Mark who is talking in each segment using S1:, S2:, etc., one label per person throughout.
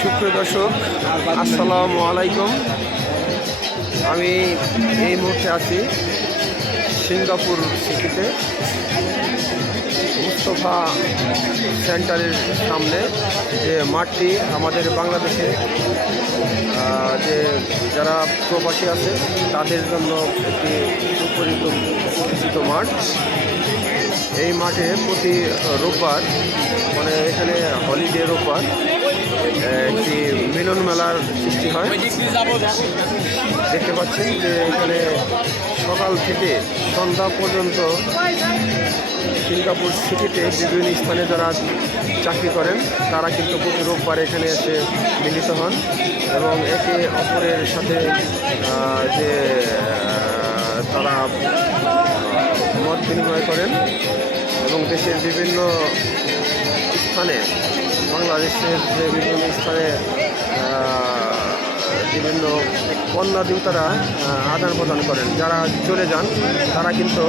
S1: সুপ্রিয় দর্শক, আসসালামু আলাইকুম। আমি এই মুহূর্তে আছি সিঙ্গাপুর সিটিতে। মুস্তফা সেন্টারের সামনে যে মাঠটি আমাদের বাংলাদেশে যে যারা প্রবাসী আছে, তাদের জন্য একটি সুপরিচিত পরিচিত মাঠ। এই মাঠে প্রতি রোববার মানে এখানে হলিডে রোববার একটি মিলন মেলার সৃষ্টি হয়। দেখতে পাচ্ছেন যে এখানে সকাল থেকে সন্ধ্যা পর্যন্ত সিঙ্গাপুর সিটিতে বিভিন্ন স্থানে যারা চাকরি করেন, তারা কিন্তু প্রতি রোববার এখানে এসে মিলিত হন এবং একে অপরের সাথে যে তারা মত বিনিময় করেন এবং দেশের বিভিন্ন স্থানে বাংলাদেশের যে বিভিন্ন স্থানে বিভিন্ন কন্যা দেবতারা আহ, আদান প্রদান করেন। যারা চলে যান তারা কিন্তু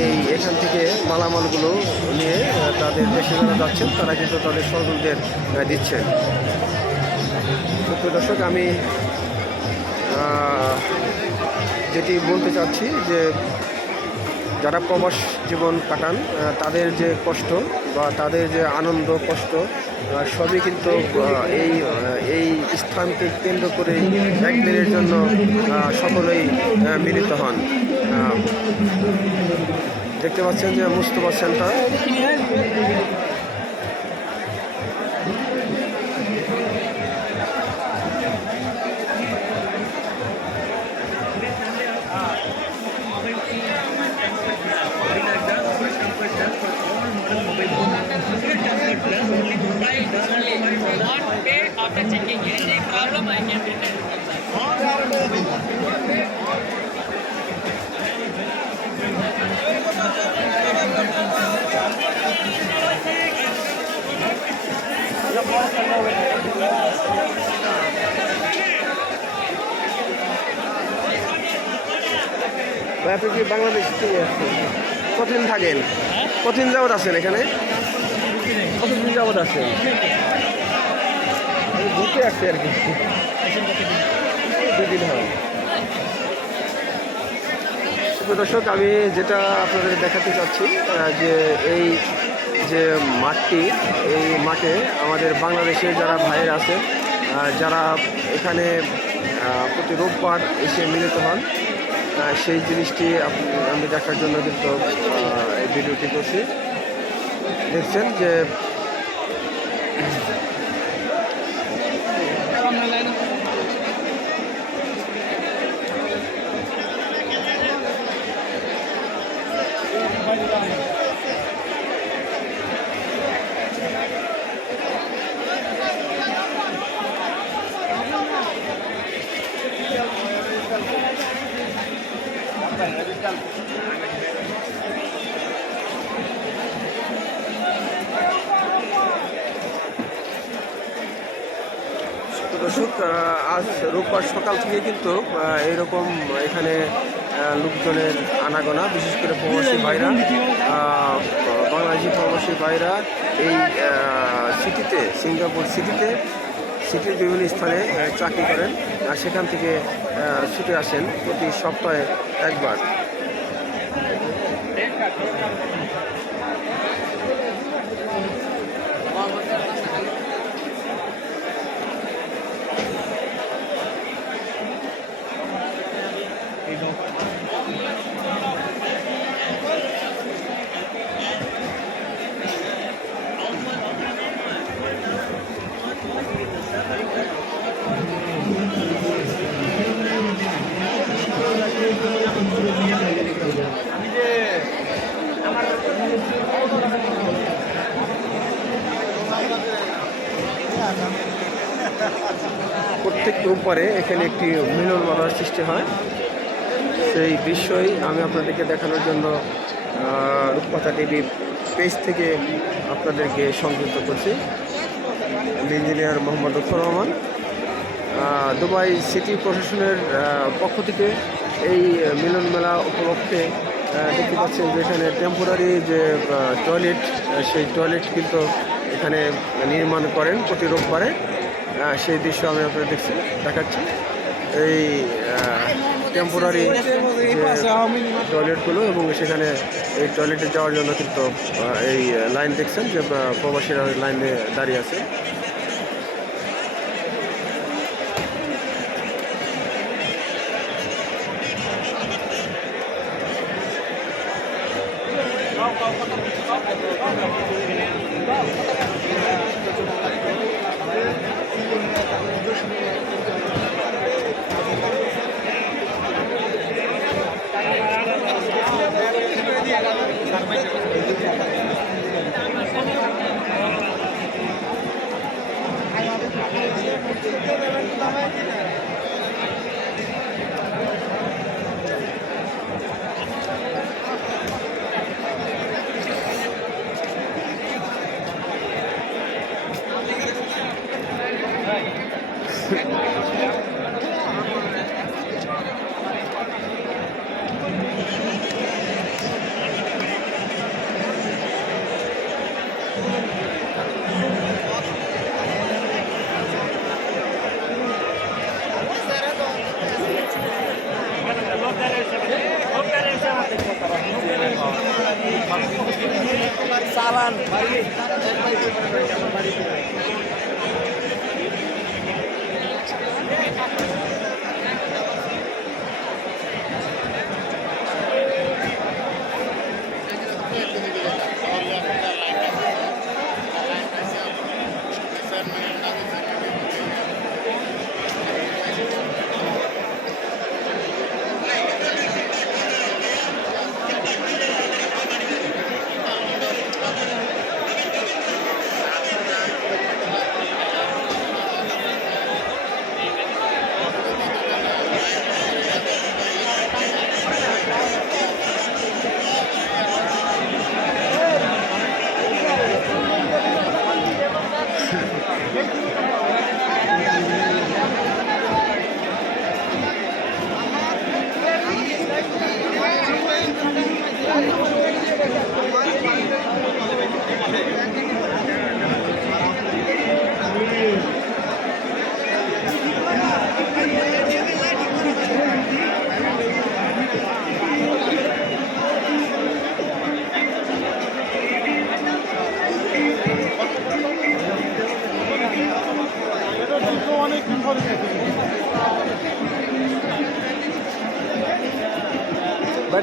S1: এই এখান থেকে মালামালগুলো নিয়ে তাদের দেশে যারা যাচ্ছেন তারা কিন্তু তাদের স্বজনদের দিচ্ছেন। সুপ্রিয় দর্শক আমি যেটি বলতে চাচ্ছি যে যারা প্রবাস জীবন কাটান তাদের যে কষ্ট বা তাদের যে আনন্দ, কষ্ট সবই কিন্তু এই এই স্থানকে কেন্দ্র করে একদিনের জন্য সকলেই মিলিত হন। দেখতে পাচ্ছেন যে মুস্তফা সেন্টার। আপনি কি বাংলাদেশ থেকে আসছেন? কতদিন থাকেন? কতদিন যাবত আছেন এখানে? কতদিন যাবত আছেন? আমি ঘুরতে আসছি আর কি। দুদিন হয়। দর্শক, আমি যেটা আপনাদের দেখাতে চাচ্ছি যে এই যে মাঠটি, এই মাঠে আমাদের বাংলাদেশের যারা ভাইয়ের আছে যারা এখানে প্রতি রোববার এসে মিলিত হন সেই জিনিসটি আমি দেখার জন্য কিন্তু এই ভিডিওটি করছি। দেখছেন যে দর্শক আজ রোববার সকাল থেকে কিন্তু এরকম এখানে লোকজনের আনাগোনা, বিশেষ করে প্রবাসী ভাইরা বাংলাদেশি প্রবাসী ভাইরা এই সিটিতে, সিঙ্গাপুর সিটিতে, সিটির বিভিন্ন স্থানে চাকরি করেন। আর সেখান থেকে ছুটে আসেন প্রতি সপ্তাহে একবার। Gracias. প্রত্যেক রোববারে এখানে একটি মিলন মেলার সৃষ্টি হয়। সেই দৃশ্যই আমি আপনাদেরকে দেখানোর জন্য রূপকথা টিভি পেজ থেকে আপনাদেরকে সংযুক্ত করছি। Engineer Mohammad Lutfor Rahman. Dubai city প্রশাসনের পক্ষ থেকে এই মিলন মেলা উপলক্ষে দেখতে পাচ্ছেন যে এখানে টেম্পোরারি যে টয়লেট সেই টয়লেট কিন্তু এখানে নির্মাণ করেন প্রতি রোববারে। সেই দৃশ্য আমি আপনাদের দেখছি, দেখাচ্ছি। এই টেম্পোরারি টয়লেটগুলো এবং সেখানে এই টয়লেটে যাওয়ার জন্য কিন্তু এই লাইন দেখছেন যে প্রবাসীরা লাইনে দাঁড়িয়ে আছে। Thank you.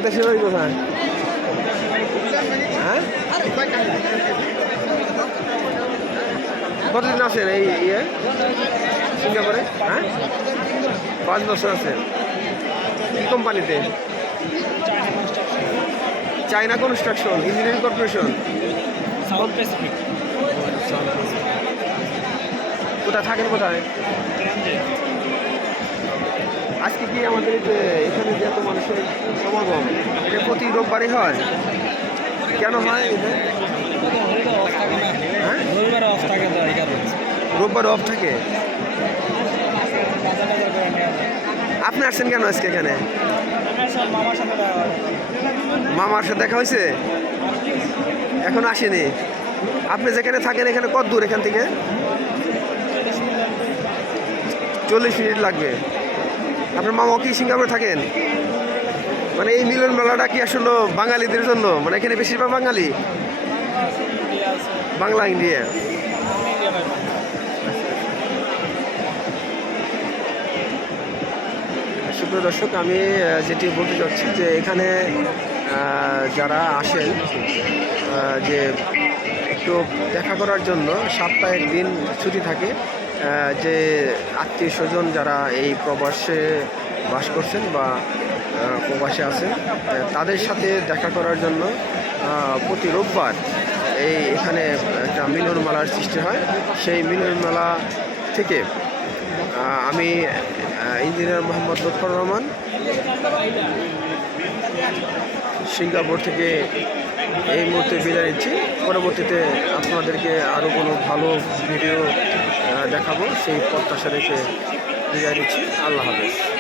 S1: সে বাড়ি কোথায় হ্যাঁ কতদিন আছেন এই ইয়ে সিঙ্গাপুরে হ্যাঁ পাঁচ বছর আছেন কি কোম্পানিতে China construction engineering corporation
S2: south Pacific
S1: কোথায় থাকেন কোথায় আজকে কি আমাদের এখানে যে এত মানুষের সমাগম, এটা প্রতি রোববারই হয়? কেন হয় হ্যাঁ?
S2: রবিবার অফ থাকে?
S1: আপনি আসছেন কেন আজকে এখানে।
S2: মামার সাথে দেখা
S1: হয়েছে? এখন আসেনি। আপনি যেখানে থাকেন এখানে কত দূর এখান থেকে? চল্লিশ মিনিট লাগবে। আপনার মামা কি সিঙ্গাপুরে থাকেন? মানে এই মিলন মেলাটা কি আসলে বাঙালিদের জন্য? মানে এখানে বেশিরভাগ বাঙালি? বাংলা, ইন্ডিয়া। সুপ্রিয় দর্শক, আমি যেটি বলতে চাচ্ছি যে এখানে যারা আসেন যে একটু দেখা করার জন্য সপ্তাহে একদিন ছুটি থাকে যে আত্মীয় স্বজন যারা এই প্রবাসে বাস করছেন বা প্রবাসে আছেন তাদের সাথে দেখা করার জন্য প্রতি রোববার এই এখানে একটা মিলন মেলার সৃষ্টি হয়। সেই মিলন মেলা থেকে আমি ইঞ্জিনিয়ার মোহাম্মদ লুৎফর রহমান, সিঙ্গাপুর থেকে এই মুহূর্তে বিদায় নিচ্ছি। পরবর্তীতে আপনাদেরকে আরও কোনো ভালো ভিডিও দেখাবো সেই প্রত্যাশা রেখে বিদায় নিচ্ছি। আল্লাহ হাফেজ।